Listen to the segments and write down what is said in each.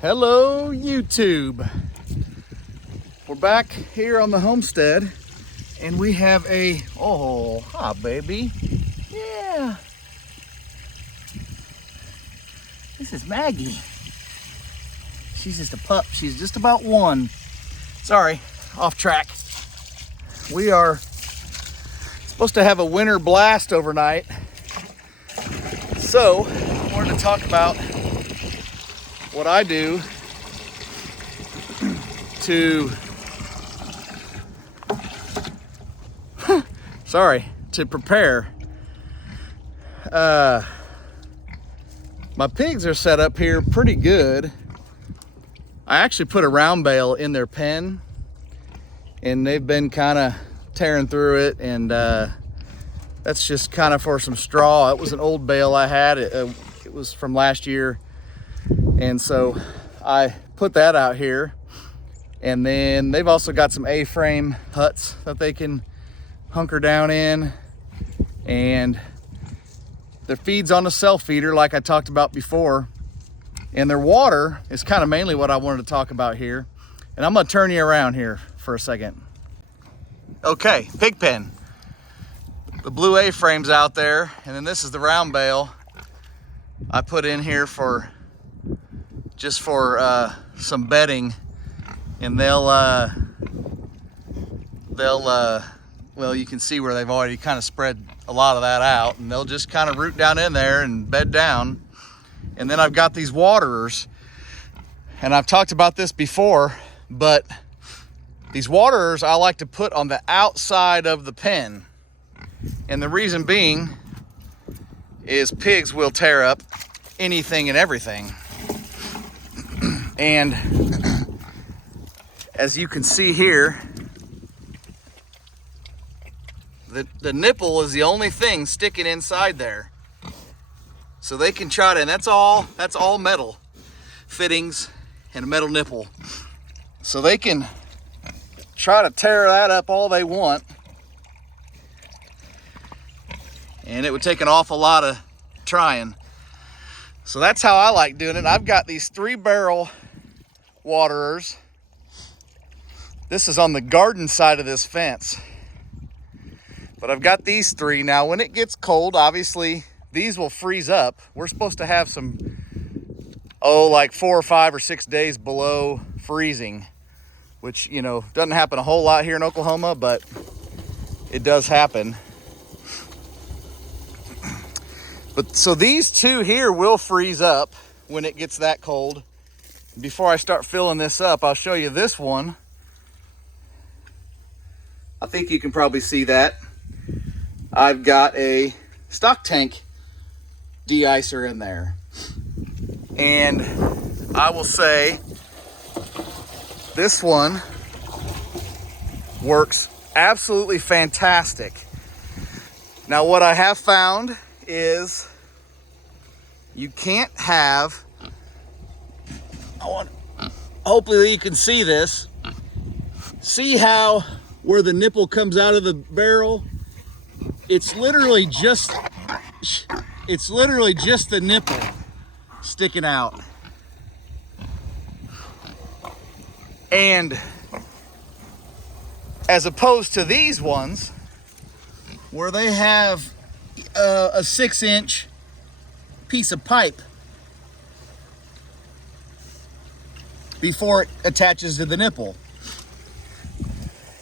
Hello YouTube. We're back here on the homestead and we have a, oh, hi baby. Yeah. This is Maggie. She's just a pup. She's just about one. Sorry, off track. We are supposed to have a winter blast overnight. So I wanted to talk about what I do to to prepare. My pigs are set up here pretty good. I actually put a round bale in their pen and they've been kind of tearing through it, and that's just kind of for some straw. It was an old bale I had. It was from last year, and so I put that out here. And then they've also got some A-frame huts that they can hunker down in, and their feed's on a self feeder like I talked about before, and their water is kind of mainly what I wanted to talk about here. And I'm gonna turn you around here for a second. Okay, pig pen. The blue A-frame's out there, and then this is the round bale I put in here for just for some bedding. And well, you can see where they've already kind of spread a lot of that out, and they'll just kind of root down in there and bed down. And then I've got these waterers, and I've talked about this before, but these waterers I like to put on the outside of the pen. And the reason being is pigs will tear up anything and everything. And as you can see here, the nipple is the only thing sticking inside there. So they can try to, and that's all metal fittings and a metal nipple. So they can try to tear that up all they want. And it would take an awful lot of trying. So that's how I like doing it. I've got these 3-barrel waterers. This is on the garden side of this fence. But I've got these 3. Now, when it gets cold, obviously, these will freeze up. We're supposed to have some, like 4 or 5 or 6 days below freezing, which, you know, doesn't happen a whole lot here in Oklahoma, but it does happen. But so these 2 here will freeze up when it gets that cold. Before I start filling this up, I'll show you this one. I think you can probably see that. I've got a stock tank de-icer in there. And I will say this one works absolutely fantastic. Now, what I have found is you can't have, hopefully you can see this. See how where the nipple comes out of the barrel? It's literally just the nipple sticking out. And as opposed to these ones where they have a 6-inch piece of pipe before it attaches to the nipple.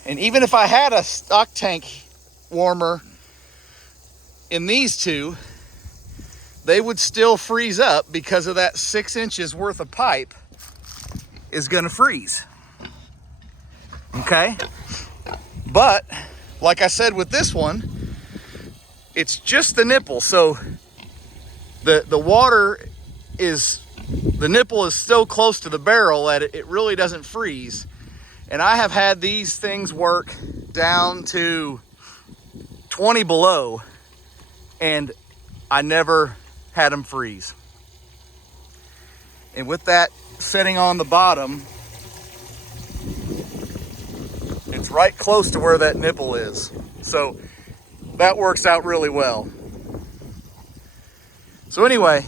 And even if I had a stock tank warmer in these 2, they would still freeze up because of that 6 inches worth of pipe is gonna freeze. Okay? But like I said with this one, it's just the nipple. So the water is, the nipple is so close to the barrel that it really doesn't freeze. And I have had these things work down to 20 below, and I never had them freeze. And with that setting on the bottom, it's right close to where that nipple is. So that works out really well. So anyway,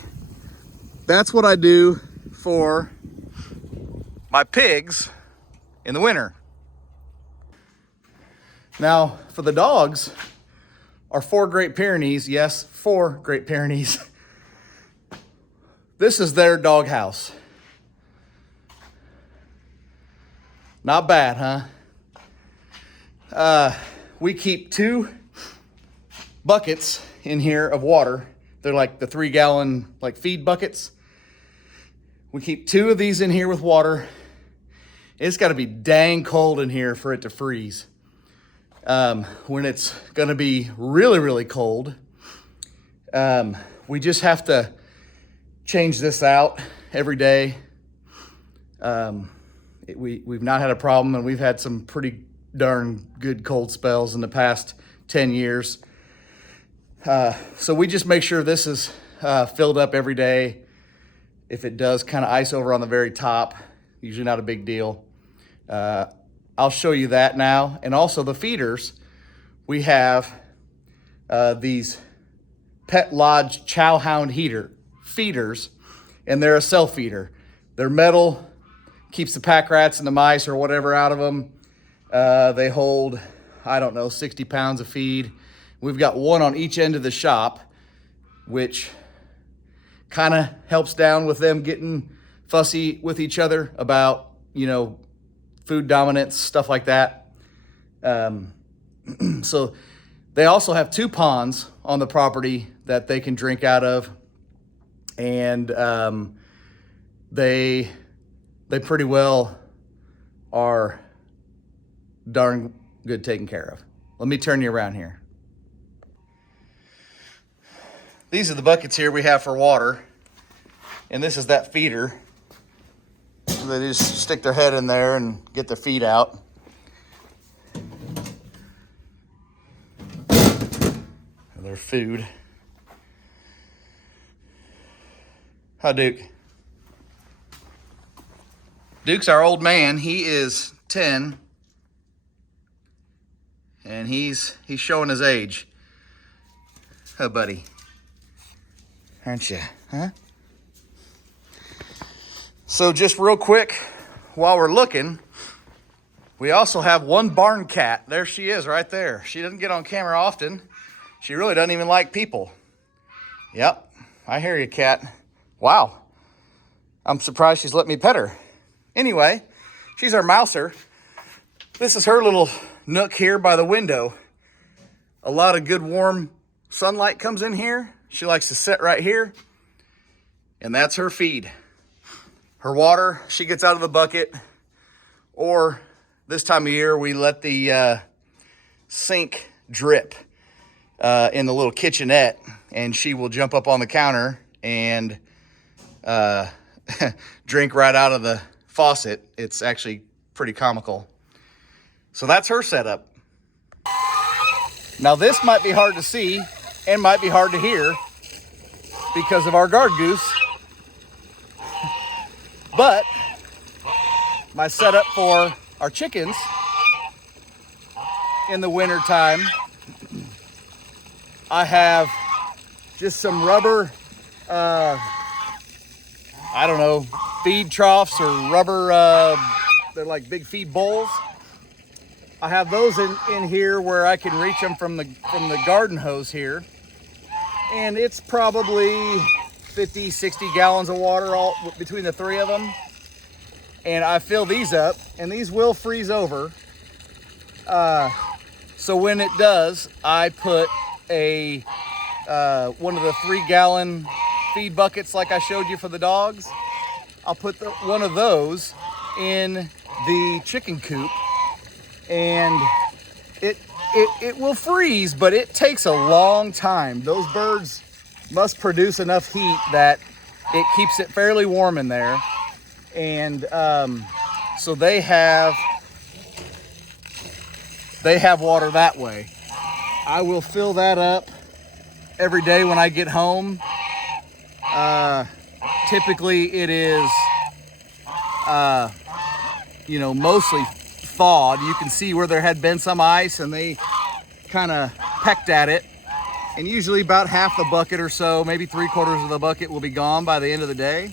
that's what I do for my pigs in the winter. Now, for the dogs, our 4 Great Pyrenees, yes, 4 Great Pyrenees. This is their dog house. Not bad, huh? We keep 2 buckets in here of water. They're like the 3-gallon like feed buckets. We keep 2 of these in here with water. It's got to be dang cold in here for it to freeze. When it's going to be really, really cold, we just have to change this out every day. We've not had a problem, and we've had some pretty darn good cold spells in the past 10 years. So we just make sure this is filled up every day. If it does kind of ice over on the very top, usually not a big deal. I'll show you that now. And also the feeders. We have these Pet Lodge Chow Hound feeders, and they're a self-feeder. They're metal, keeps the pack rats and the mice or whatever out of them. They hold, I don't know, 60 pounds of feed. We've got one on each end of the shop, which kind of helps down with them getting fussy with each other about, food dominance, stuff like that. So they also have 2 ponds on the property that they can drink out of. And they pretty well are darn good taken care of. Let me turn you around here. These are the buckets here we have for water. And this is that feeder. They just stick their head in there and get their feet out. And their food. Hi, Duke. Duke's our old man. He is 10. And he's showing his age. Oh, buddy. Aren't you? Huh? So just real quick, while we're looking, we also have one barn cat. There she is right there. She doesn't get on camera often. She really doesn't even like people. Yep, I hear you, cat. Wow. I'm surprised she's let me pet her. Anyway, she's our mouser. This is her little nook here by the window. A lot of good warm sunlight comes in here. She likes to sit right here. And that's her feed. Her water, she gets out of the bucket. Or this time of year, we let the sink drip in the little kitchenette. And she will jump up on the counter and drink right out of the faucet. It's actually pretty comical. So that's her setup. Now this might be hard to see and might be hard to hear because of our guard goose. But my setup for our chickens in the winter time, I have just some rubber, I don't know, feed troughs or rubber, they're like big feed bowls. I have those in here where I can reach them from the garden hose here. And it's probably 50, 60 gallons of water all between the 3 of them. And I fill these up, and these will freeze over. So when it does, I put one of the 3-gallon feed buckets like I showed you for the dogs. I'll put one of those in the chicken coop, and it will freeze, but it takes a long time. Those birds must produce enough heat that it keeps it fairly warm in there. And so they have water that way. I will fill that up every day when I get home. Typically it is, mostly thawed. You can see where there had been some ice and they kind of pecked at it. And usually about half the bucket or so, maybe 3/4 of the bucket will be gone by the end of the day.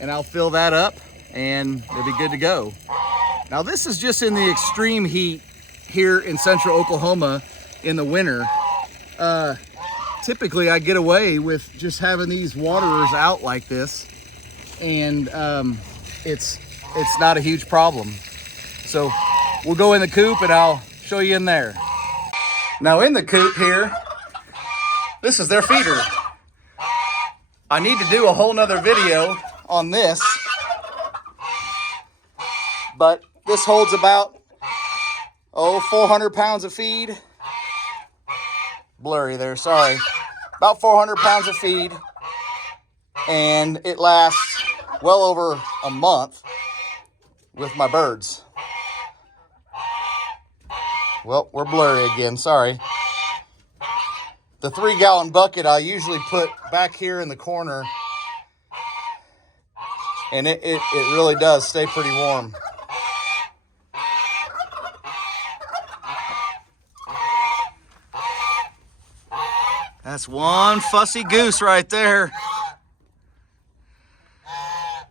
And I'll fill that up and they'll be good to go. Now this is just in the extreme heat here in central Oklahoma in the winter. Typically I get away with just having these waterers out like this, and it's not a huge problem. So we'll go in the coop and I'll show you in there. Now in the coop here, this is their feeder. I need to do a whole nother video on this, but this holds about 400 pounds of feed. Blurry there, sorry. About 400 pounds of feed, and it lasts well over a month with my birds. Well, we're blurry again, sorry. The 3-gallon bucket I usually put back here in the corner, and it really does stay pretty warm. That's one fussy goose right there.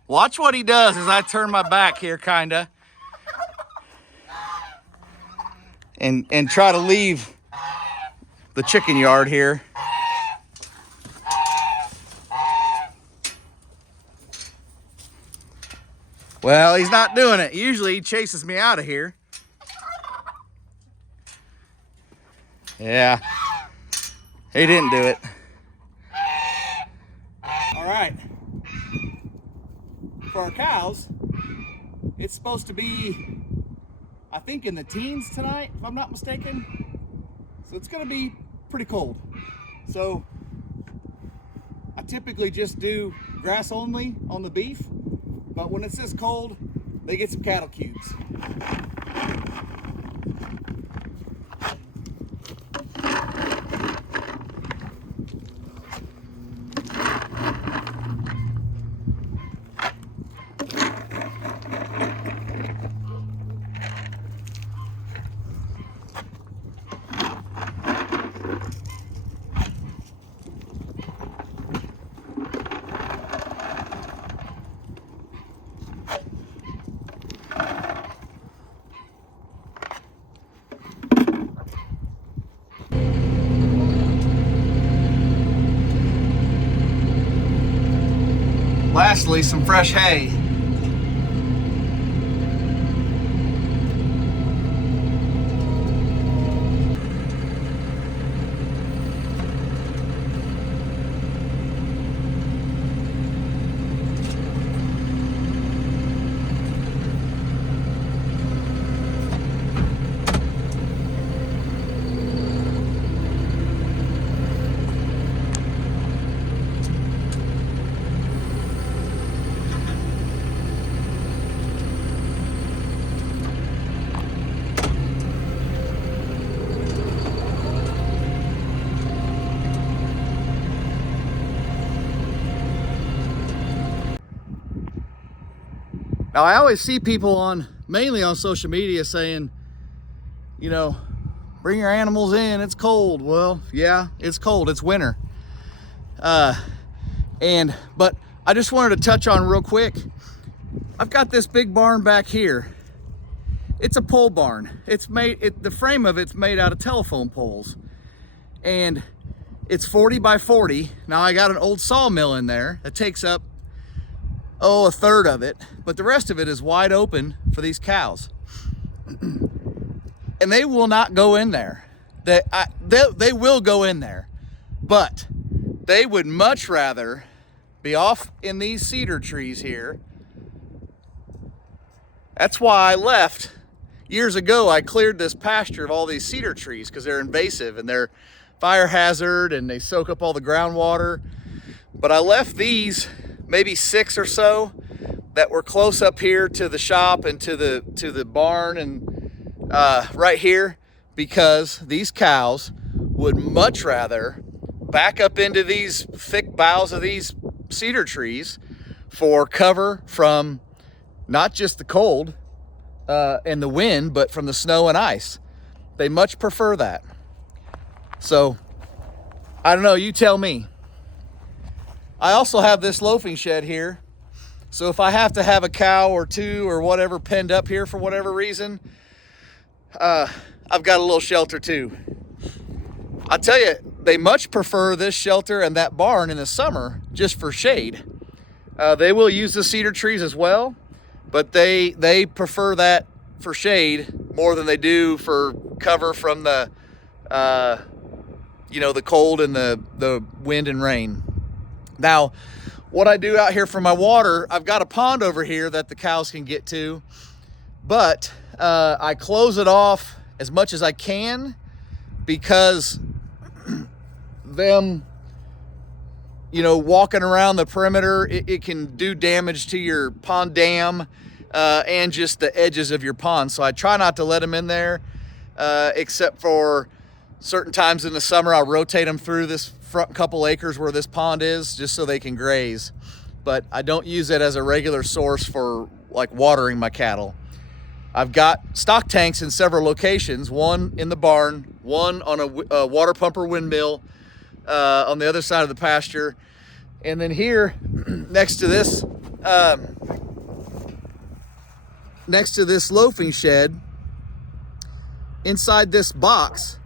Watch what he does as I turn my back here, kinda. And try to leave the chicken yard here. Well, he's not doing it. Usually he chases me out of here. Yeah, he didn't do it. All right, for our cows, it's supposed to be, I think, in the teens tonight, if I'm not mistaken. So it's gonna be pretty cold. So I typically just do grass only on the beef, but when it's this cold, they get some cattle cubes. Lastly, some fresh hay. Now I always see people mainly on social media saying, you know, bring your animals in, it's cold. Well, yeah, it's cold, it's winter. But I just wanted to touch on real quick. I've got this big barn back here. It's a pole barn. The frame of it's made out of telephone poles. And it's 40 by 40. Now I got an old sawmill in there that takes up a third of it, but the rest of it is wide open for these cows. And they will not go in there. They will go in there, but they would much rather be off in these cedar trees here. That's why I left. Years ago, I cleared this pasture of all these cedar trees because they're invasive and they're fire hazard and they soak up all the groundwater. But I left these, maybe 6 or so, that were close up here to the shop and to the barn and right here, because these cows would much rather back up into these thick boughs of these cedar trees for cover from not just the cold and the wind, but from the snow and ice. They much prefer that. So I don't know, you tell me. I also have this loafing shed here So if I have to have a cow or two or whatever penned up here for whatever reason, I've got a little shelter too. I tell you, they much prefer this shelter and that barn in the summer just for shade. They will use the cedar trees as well, but they prefer that for shade more than they do for cover from the the cold and the wind and rain. Now, what I do out here for my water, I've got a pond over here that the cows can get to, but I close it off as much as I can because them, walking around the perimeter, it can do damage to your pond dam and just the edges of your pond. So I try not to let them in there, except for certain times in the summer. I'll rotate them through this front couple acres where this pond is, just so they can graze. But I don't use it as a regular source for like watering my cattle. I've got stock tanks in several locations, one in the barn, one on a water pumper windmill on the other side of the pasture. And then here next to this loafing shed, inside this box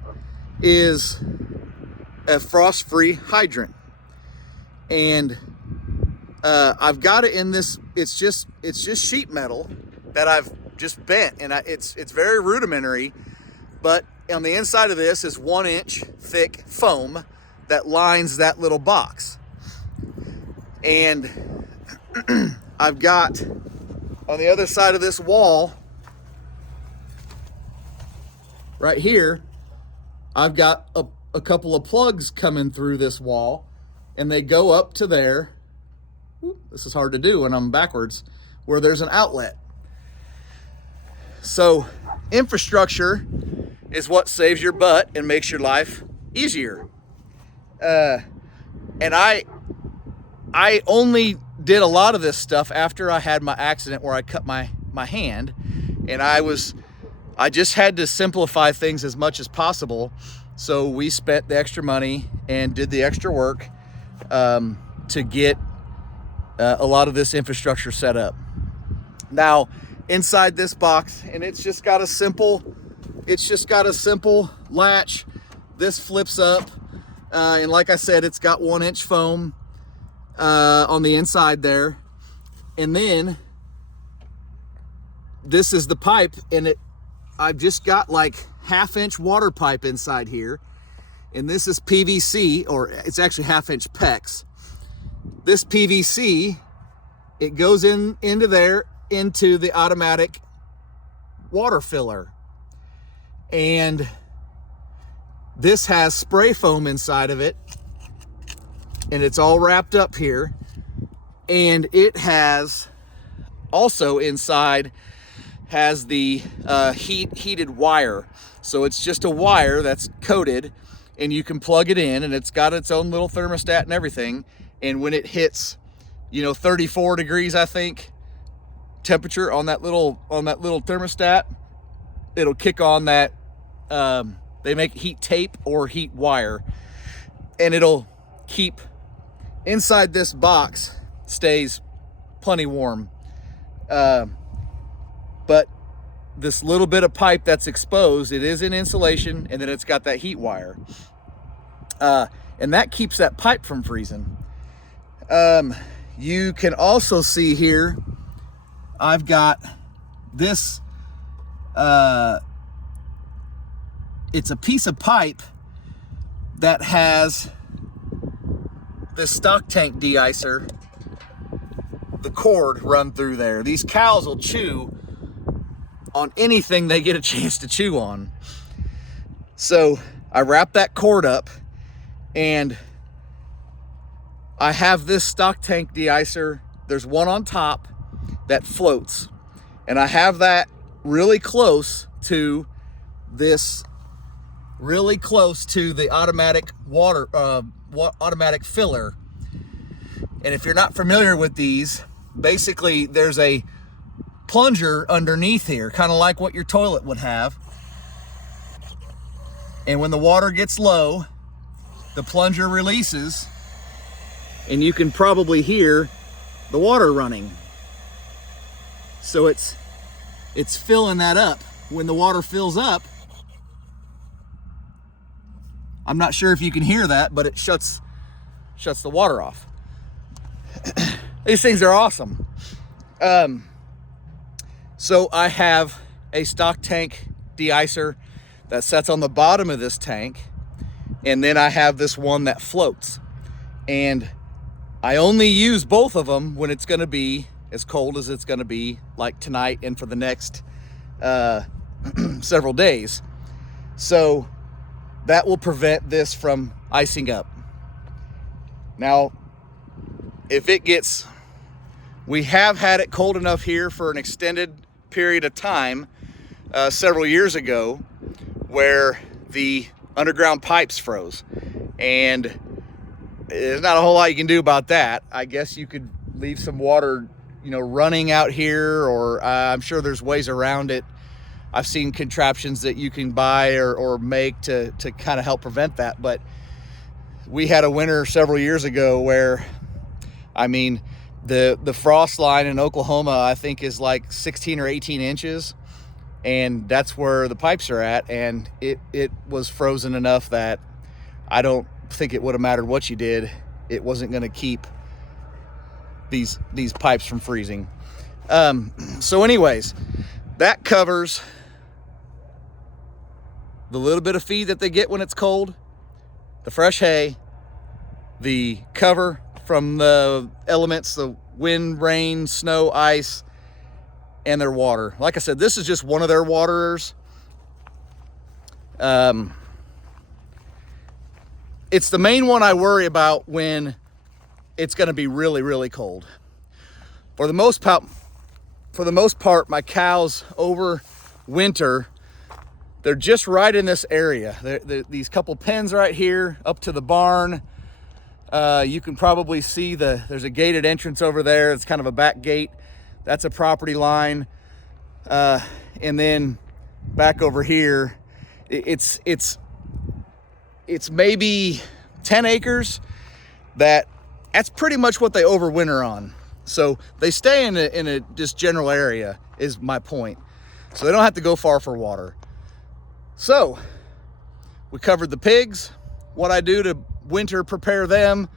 is a frost-free hydrant. And I've got it in this, it's just sheet metal that I've just bent, and it's very rudimentary, but on the inside of this is 1 inch thick foam that lines that little box. And I've got on the other side of this wall right here, I've got a couple of plugs coming through this wall, and they go up to there. This is hard to do when I'm backwards, where there's an outlet. So infrastructure is what saves your butt and makes your life easier. And I only did a lot of this stuff after I had my accident where I cut my hand, and I just had to simplify things as much as possible. So we spent the extra money and did the extra work to get a lot of this infrastructure set up. Now, inside this box, and it's just got a simple latch. This flips up, and like I said, it's got 1 inch foam on the inside there. And then this is the pipe, and I've just got like 1/2 inch water pipe inside here, and this is PVC, or it's actually 1/2 inch PEX. This PVC, it goes into there, into the automatic water filler. And this has spray foam inside of it, and it's all wrapped up here. And it has also inside has the heated wire. So it's just a wire that's coated, and you can plug it in, and it's got its own little thermostat and everything. And when it hits 34 degrees, I think, temperature on that little thermostat, it'll kick on that they make heat tape or heat wire, and it'll keep inside this box, stays plenty warm. But this little bit of pipe that's exposed, it is in insulation, and then it's got that heat wire, and that keeps that pipe from freezing. You can also see here, I've got this, it's a piece of pipe that has this stock tank de-icer, the cord run through there. These cows will chew on anything they get a chance to chew on. So I wrap that cord up, and I have this stock tank de-icer. There's one on top that floats, and I have that really close to the automatic water automatic filler. And if you're not familiar with these, basically there's a plunger underneath here, kind of like what your toilet would have. And when the water gets low, the plunger releases, and you can probably hear the water running. So it's filling that up. When the water fills up, I'm not sure if you can hear that, but it shuts the water off. These things are awesome. So I have a stock tank de-icer that sets on the bottom of this tank, and then I have this one that floats. And I only use both of them when it's gonna be as cold as it's gonna be, like tonight and for the next several days. So that will prevent this from icing up. Now, if it gets, we have had it cold enough here for an extended period of time several years ago where the underground pipes froze, and there's not a whole lot you can do about that. I guess you could leave some water, you know, running out here, or I'm sure there's ways around it. I've seen contraptions that you can buy or make to kind of help prevent that. But we had a winter several years ago where, I mean, the frost line in Oklahoma, I think, is like 16 or 18 inches. And that's where the pipes are at. And it was frozen enough that I don't think it would have mattered what you did. It wasn't going to keep these pipes from freezing. So anyways, that covers the little bit of feed that they get when it's cold, the fresh hay, the cover from the elements, the wind, rain, snow, ice, and their water. Like I said, this is just one of their waterers. It's the main one I worry about when it's going to be really, really cold. For the most part, my cows over winter, they're just right in this area. These couple pens right here up to the barn. You can probably see there's a gated entrance over there. It's kind of a back gate. That's a property line. And then back over here, it's maybe 10 acres. That's pretty much what they overwinter on. So they stay in a just general area is my point. So they don't have to go far for water. So we covered the pigs, what I do to winter prepare them,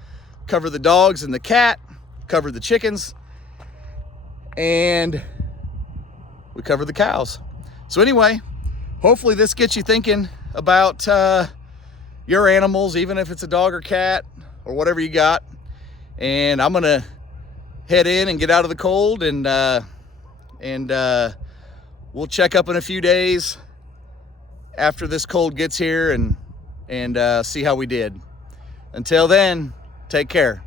cover the dogs and the cat, cover the chickens, and we cover the cows. So anyway, hopefully this gets you thinking about your animals, even if it's a dog or cat or whatever you got. And I'm gonna head in and get out of the cold, and we'll check up in a few days after this cold gets here and see how we did. Until then, take care.